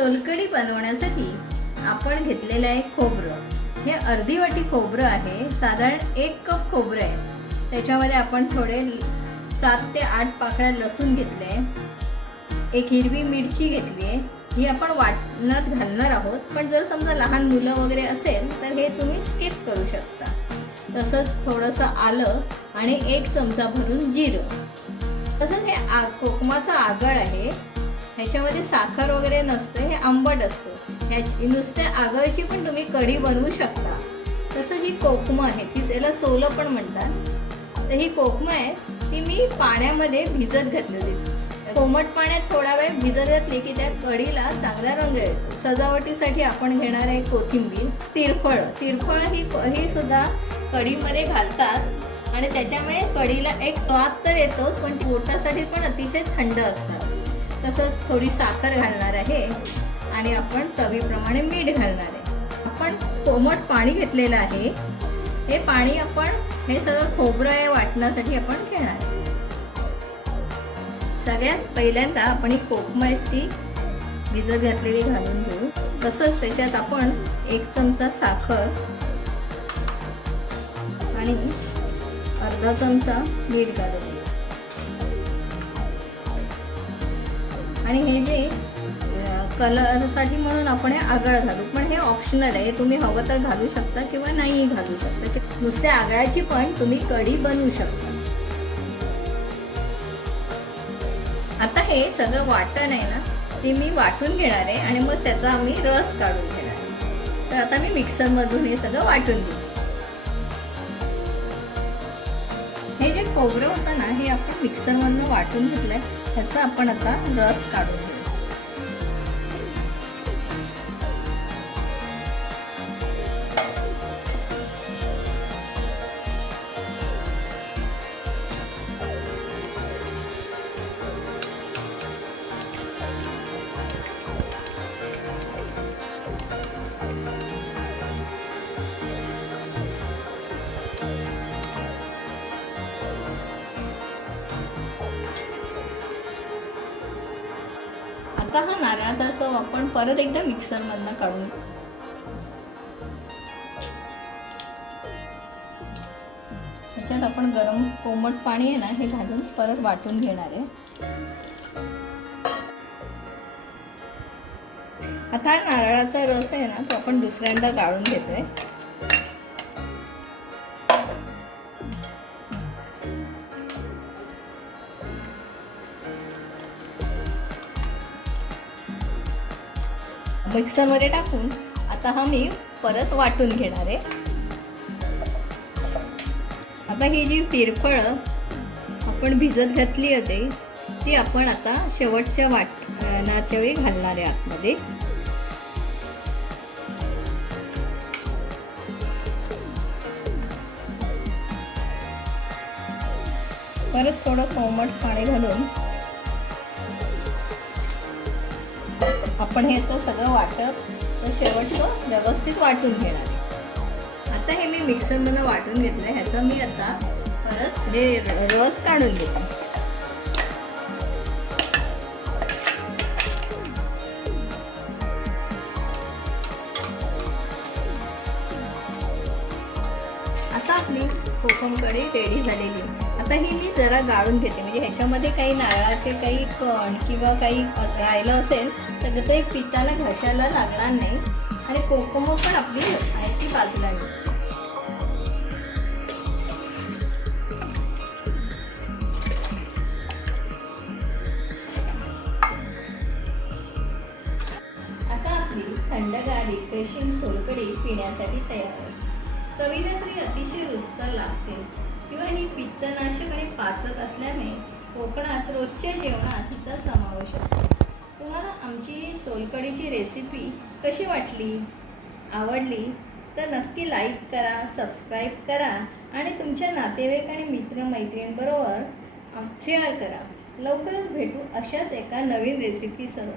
सोलकढी बनवण्यासाठी आपण घेतलेलं आहे खोबरं. हे अर्धी वाटी खोबरं आहे. साधारण 1 कप खोबरं आहे. त्याच्यामध्ये आपण थोडे 7 ते 8 पाकळ्या लसूण घेतले, एक हिरवी मिरची घेतली आहे. ही आपण वाटणात घालणार आहोत, पण जर समजा लहान मुलं वगैरे असेल तर हे तुम्ही स्किप करू शकता. तसंच थोडंसं आलं आणि 1 चमचा भरून जिरं. तसंच हे कोकमाचा आगळ आहे. ह्याच्यामध्ये साखर वगैरे नसते, हे आंबट असतं. ह्याची नुसत्या आगळची पण तुम्ही कढी बनवू शकता. तसंच ही कोकमं आहे, ती याला सोलं पण म्हणतात. तर ही कोकमं आहे ती मी पाण्यामध्ये भिजत घातलेली. कोमट पाण्यात थोडा वेळ भिजत घातली की त्या कढीला चांगला रंग येतो. सजावटीसाठी आपण घेणार आहे कोथिंबीर, तिरफळ ही सुद्धा कढीमध्ये घालतात आणि त्याच्यामुळे कढीला एक स्वाद तर येतोच, पण पोटासाठी पण अतिशय थंड असतात. तसंच थोडी साखर घालणार आहे आणि आपण चवीप्रमाणे मीठ घालणार आहे. आपण कोमट पाणी घेतलेलं आहे. हे पाणी आपण हे सगळं खोबरं आहे वाटण्यासाठी आपण घेणार आहे. सगळ्यात पहिल्यांदा आपण ही कोकम आहे ती भिजत घातलेली घालून घेऊ. तसंच त्याच्यात आपण 1 चमचा साखर आणि अर्धा चमचा मीठ घालू आणि हे जे कलरसाठी म्हणून आपण हे आगळ घालू, पण हे ऑप्शनल आहे. तुम्ही हवं तर घालू शकता किंवा नाही घालू शकता. नुसत्या आगळाची पण तुम्ही कढी बनवू शकता. आता हे सगळं वाटण आहे ना, ते मी वाटून घेणार आहे आणि मग त्याचा आम्ही रस काढून घेणार आहे. तर आता मी मिक्सरमधून हे सगळं वाटून घेऊ. हे जे खोबरं होतं ना, हे आपण मिक्सरमधून वाटून घेतलंय. ह्याचा आपण आता रस काढून घेऊ. आता हा नारळाचा रस आपण परत एकदा मिक्सरमधनं काढून त्याच्यात आपण गरम कोमट पाणी आहे ना, हे घालून परत वाटून घेणार आहे. आता नारळाचा रस आहे ना, तो आपण दुसऱ्यांदा गाळून घेतोय. मिक्सरमध्ये टाकून आता हा मी परत वाटून घेणार आहे. आता ही जी तिरफळं आपण भिजत घातली होती ती आपण आता शेवटच्या वाटणाच्या वेळी घालणार आहे आतमध्ये. परत थोडं कोमट पाणी घालून आपण हे तर सगळं वाटप शेवटचं व्यवस्थित वाटून घेणार आहे. आता हे मी मिक्सरमधून वाटून घेतलं. ह्याचा मी आता परत हे रस काढून घेते. आता आपली कोकम कढी रेडी झालेली. आता ही मी जरा गाळून घेते, म्हणजे ह्याच्यामध्ये काही नारळाचे काही कण किंवा काही राहिलं असेल तर ते पिताना घशाला लागणार नाही आणि कोकम पण आपली आहे ती बाजूला नाही. आता आपली थंडगार रिफ्रेशिंग सोलकढी पिण्यासाठी तयार आहे. चवीला तरी अतिशय रुचकर लागते किंवा ही पित्तनाशक आणि पाचक असल्याने कोकणात रोजच्या जेवणात हिचा समावेश असतो. तुम्हाला आमची सोलकढीची रेसिपी कशी वाटली, आवडली तर नक्की लाईक करा, सबस्क्राईब करा आणि तुमच्या नातेवाईक आणि मित्रमैत्रिणींबरोबर शेअर करा. लवकरच भेटू अशाच एका नवीन रेसिपीसह.